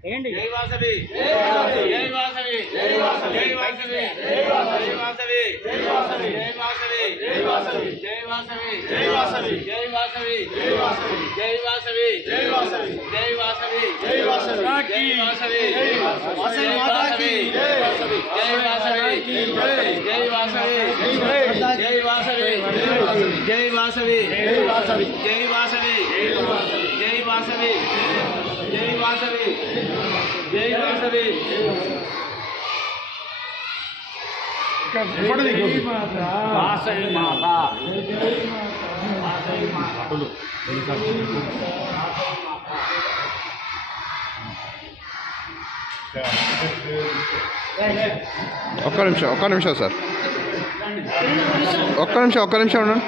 जय वासवी जय वासवी जय वासवी जय वासवी जय वासवी जय वासवी जय वासवी जय वासवी जय वासवी जय वासवी जय वासवी जय वासवी जय वासवी जय वासवी जय वासवी जय वासवी जय वासवी जय वासवी जय वासवी माता की जय वासवी जय वासवी जय वासवी जय वासवी जय वासवी जय वासवी जय वासवी जय वासवी जय वासवी जय वासवी वासवी माता ఒక్క నిమిషం సార్ ఒక్క నిమిషం ఉండండి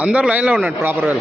అందరు లైన్లో ఉండండి ప్రాపర్గా